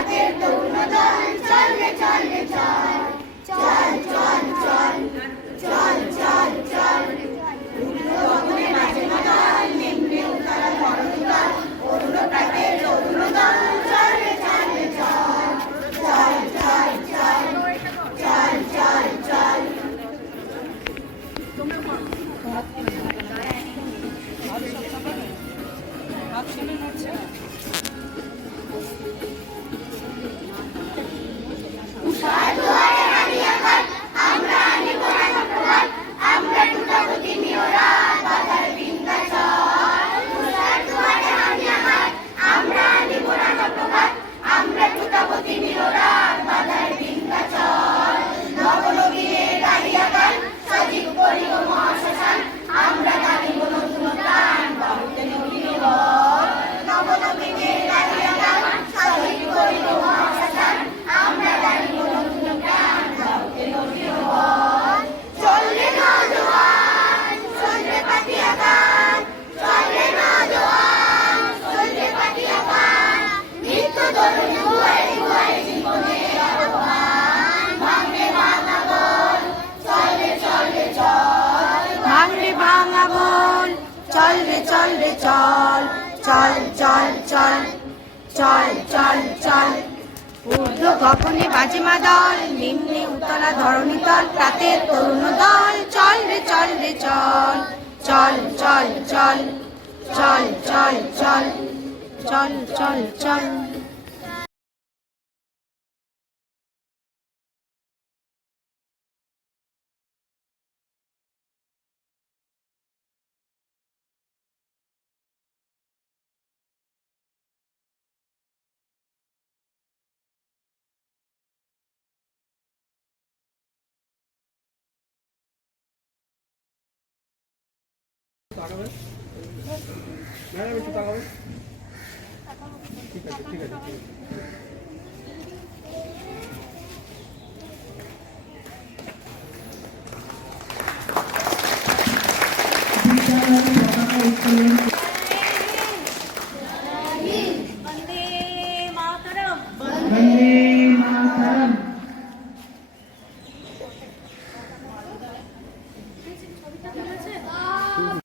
প্রাতের তরুণ দল চল রে চল রে চল চল চল চল চল চল চল উঠল গগনে বাজে মাদল নিম্নে উতলা ধরণী তল অরুণ প্রাতের তরুণ দল চল রে চল রে চল চল চল চল চল চল চল উষার দুয়ারে হানি আঘাত আমরা আনিব না প্রভাত আমরা টুটাবতী নিয়রা বাধার বিন্ধ্যাচল উষার দুয়ারে হানি আঘাত আমরা আনিব না প্রভাত আমরা টুটাবতী নিয়রা বাধার বিন্ধ্যাচল নবনবীনের গাহিয়া গান সজীব করিব মহাশ্মশান আমরা গাহিব নতুন প্রাণ বাহুতে নবীন বল নবনবীনের গাহিয়া গান সজীব করিব মহাশ্মশান আমরা গাহিব নতুন প্রাণ বাহুতে নবীন বল চললে নওজোয়ান চললে পাতিয়া গান চললে নওজোয়ান চললে পাতিয়া গান নিত্য তরুণ দুয়ারে দুয়ারে জীবনের আহ্বান ভাঙলে ভাঙা বল চললে চললে চল ভাঙলে ভাঙা বল চল রে চল রে চল চল চল চল চল চল চল ঊর্ধ্ব গগনে বাজে মাদল নিম্নে উতলা ধরণী তল প্রাতের তরুণ দল চল রে চল রে চল চল চল চল চল চল চল চল চল চল ঠিক আছে ঠিক আছে বিদ্যালয়ের পতাকা উত্তোলন